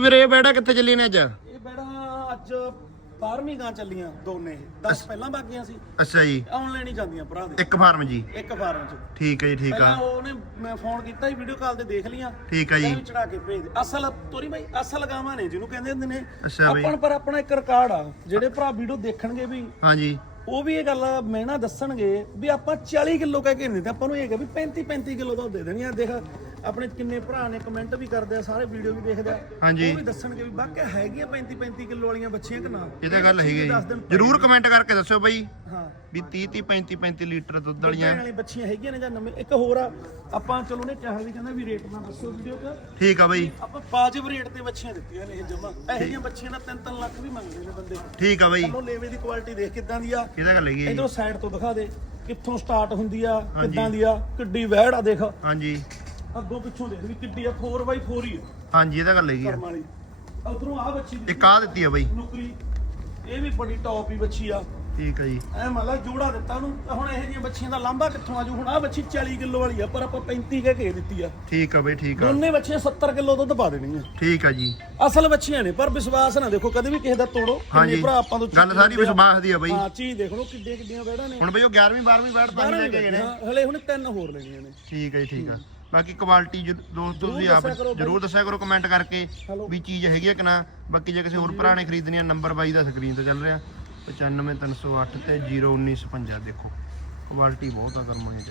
ਵੀਰੇ ਇਹ ਬੈੜਾ ਕਿੱਥੇ ਚੱਲੀ ਨੇ ਅੱਜ? ਇਹ ਬੈੜਾ ਅੱਜ 12ਵੀਂ ਗਾਂ ਚੱਲੀਆਂ ਦੋਨੇ। 10 ਪਹਿਲਾਂ ਬਾਕੀਆਂ ਸੀ। ਅੱਛਾ ਜੀ। ਆਨਲਾਈਨ ਹੀ ਜਾਂਦੀਆਂ ਭਰਾ ਦੇ। ਇੱਕ ਫਾਰਮ ਜੀ। ਇੱਕ ਫਾਰਮ ਚ। ਠੀਕ ਹੈ ਜੀ ਠੀਕ ਪਹਿਲਾਂ ਆ ਉਹਨੇ ਮੈਂ ਫੋਨ ਕੀਤਾ ਸੀ ਵੀਡੀਓ ਕਾਲ ਤੇ ਦੇਖ ਲੀਆਂ ਠੀਕ ਆ ਜੀ। ਚੜਾ ਕੇ ਭੇਜ ਦੇ। ਅਸਲ ਤੋਰੀ ਬਾਈ ਅਸਲ ਗਾਵਾਂ ਨੇ ਜਿਹਨੂੰ ਕਹਿੰਦੇ ਹੁੰਦੇ ਨੇ। ਅੱਛਾ ਬਈ। ਆਪਾਂ ਨੂੰ ਪਰ ਆਪਣਾ ਇੱਕ ਰਿਕਾਰਡ ਆ ਜਿਹੜੇ ਭਰਾ ਵੀਡੀਓ ਦੇਖਣਗੇ ਵੀ। ਹਾਂਜੀ ਉਹ ਵੀ ਇਹ ਗੱਲ ਮਹਿਣਾ ਦੱਸਣਗੇ ਵੀ ਆਪਾਂ 40 ਕਿਲੋ ਕਹਿ ਕੇ ਨਹੀਂ ਦਿੰਦੇ ਆਪਾਂ ਨੂੰ ਇਹ ਹੈ ਵੀ 35 35 ਕਿਲੋ ਦਾ ਦੇ ਦੇਣੀ ਆ। ਦੇਖ ਆਪਣੇ ਕਿੰਨੇ ਭਰਾ ਨੇ ਕਮੈਂਟ ਵੀ ਕਰਦੇ ਆ ਸਾਰੇ ਵੀਡੀਓ ਵੀ ਦੇਖਦੇ ਆ। ਹਾਂਜੀ। ਉਹ ਵੀ ਦੱਸਣਗੇ ਵੀ ਵਾਕਿਆ ਹੈਗੀਆਂ 35 35 ਕਿਲੋ ਵਾਲੀਆਂ ਬੱਚੀਆਂ ਕਿ ਨਾ? ਇਹ ਤਾਂ ਗੱਲ ਹੈਗੀ ਦੱਸ ਜੀ ਜਰੂਰ ਕਮੈਂਟ ਕਰਕੇ ਦੱਸਿਓ ਬਈ ਹਾਂ। ਵੀ 30 30 35 35 ਲੀਟਰ ਦੁੱਧ ਵਾਲੀਆਂ। ਵਾਲੀ ਬੱਚੀਆਂ ਹੈਗੀਆਂ ਨੇ ਜਾਂ ਨਵੇਂ? ਇੱਕ ਹੋਰ ਆ ਆਪਾਂ ਚਲੋ ਨੇ ਕਿਹਾ ਵੀ ਕਹਿੰਦਾ ਵੀ ਰੇਟ ਨਾ ਦੱਸੋ ਵੀਡੀਓ 'ਚ। ਠੀਕ ਆ ਬਈ। ਆਪਾਂ ਵਾਜਬ ਰੇਟ ਤੇ ਬੱਚੀਆਂ ਦਿੱਤੀਆਂ ਨੇ ਇਹ ਜਮਾ। ਇਹੋ ਜਿਹੀਆਂ ਬੱਚੀਆਂ ਦਾ 3-3 ਲੱਖ ਵੀ ਮੰਗਦੇ ਨੇ ਬੰਦੇ। ਠੀਕ ਆ ਬਈ। ਚਲੋ ਲੇਵੇ ਦੀ ਕੁਆਲਿਟੀ ਦੇਖ ਕਿੱਦਾਂ ਦੀ ਆ। ਇਹ ਤਾਂ ਗੱਲ ਹੈਗੀ ਹੈ ਇਧਰੋਂ ਸਾਈਡ ਤੋਂ ਦਿਖਾ ਦੇ ਕਿੱਥੋਂ ਸਟਾਰਟ ਹੁੰਦੀ ਆ। ਕਿੱਦਾਂ ਦੀ ਆ ਕਿੱਡੀ ਵਹਿੜ ਆ ਦੇਖ। ਹਾਂਜੀ। ਅੱਗੋਂ ਪਿੱਛੋਂ ਦੇਖ ਵੀ ਕਿੱਡੀ ਆ 4x4 ਹੀ ਆ। ਹਾਂਜੀ ਇਹ ਤਾਂ ਗੱਲ ਹੈਗੀ ਆ। ਕਰਮ ਵਾਲੀ। ਉਧਰੋਂ ਆ ਬੱਚੀ ਇੱਕ ਆ ਦਿੱਤੀ ਆ ਬਈ। ਨੁਕਰੀ। ਇਹ ਵੀ ਬੜੀ ਟੌਪ ਹੀ ਬੱਚੀ ਆ। ਠੀਕ ਆ ਜੀ। ਐ ਮਤਲਬ ਜੋੜਾ ਦਿੱਤਾ ਉਹਨੂੰ ਹੁਣ ਇਹੋ ਜਿਹੀਆਂ ਬੱਚੀਆਂ ਦਾ ਲਾਂਭਾ ਕਿੱਥੋਂ ਆਜੂ ਹੁਣ ਆ ਬੱਚੀ 40 ਕਿਲੋ ਵਾਲੀ ਆ ਪਰ ਆਪਾਂ 35 ਕਹਿ ਕੇ ਦਿੱਤੀ ਆ। ਠੀਕ ਆ ਬਈ ਠੀਕ ਆ। ਦੋਨੇ ਬੱਚੀਆਂ 70 ਕਿਲੋ ਦੁੱਧ ਪਾ ਦੇਣੀਆਂ। ਠੀਕ ਆ ਜੀ। ਅਸਲ ਬੱਚੀਆਂ ਨੇ ਪਰ ਵਿਸ਼ਵਾਸ ਨਾ ਦੇਖੋ ਕਦੇ ਵੀ ਕਿਸੇ ਦਾ ਤੋੜੋ। ਹਾਂਜੀ। ਭਰਾ ਆਪਾਂ ਤੋਂ ਗੱਲ ਸਾਰੀ ਵਿਸ਼ਵਾਸ ਦੀ ਆ ਬਈ। ਹਾਂ ਚੀਜ਼ ਦੇਖ ਲਓ ਕਿੱਡੀਆਂ ਕਿੱਡੀਆਂ ਬੈੜਾਂ ਨੇ। ਹੁਣ ਬਈ ਉਹ 11ਵੀਂ 12ਵੀਂ ਬੈਠ ਤਾਂ ਹੀ ਲੈ ਕੇ ਗਏ ਨੇ। ਹਾਂ, ਹਲੇ ਹੁਣ ਤਿੰਨ ਹੋਰ ਲੈਣੀਆਂ ਨੇ। ਠੀਕ ਹੈ ਜੀ ਠੀਕ ਆ। ਬਾਕੀ ਕੁਆਲਿਟੀ ਦੋਸਤੋ ਤੁਸੀਂ ਆਪ। ਜਰੂਰ ਦੱਸਿਆ ਕਰੋ ਕਮੈਂਟ ਕਰਕੇ। ਵੀ ਚੀਜ਼ ਹੈਗੀ ਆ ਕਿ ਨਾ। ਬਾਕੀ ਜੇ ਕਿਸੇ ਹੋਰ ਭਰਾ ਨੇ ਖਰੀਦਣੀ ਆ ਨੰਬਰ ਬਾਈ ਦਾ ਸਕਰੀਨ ਤੇ ਚੱਲ ਰਿਹਾ। 95308 ਤੇ 01955 ਦੇਖੋ। ਕੁਆਲਿਟੀ ਬਹੁਤ ਆ ਕਰਮਾਂ ਦੀ।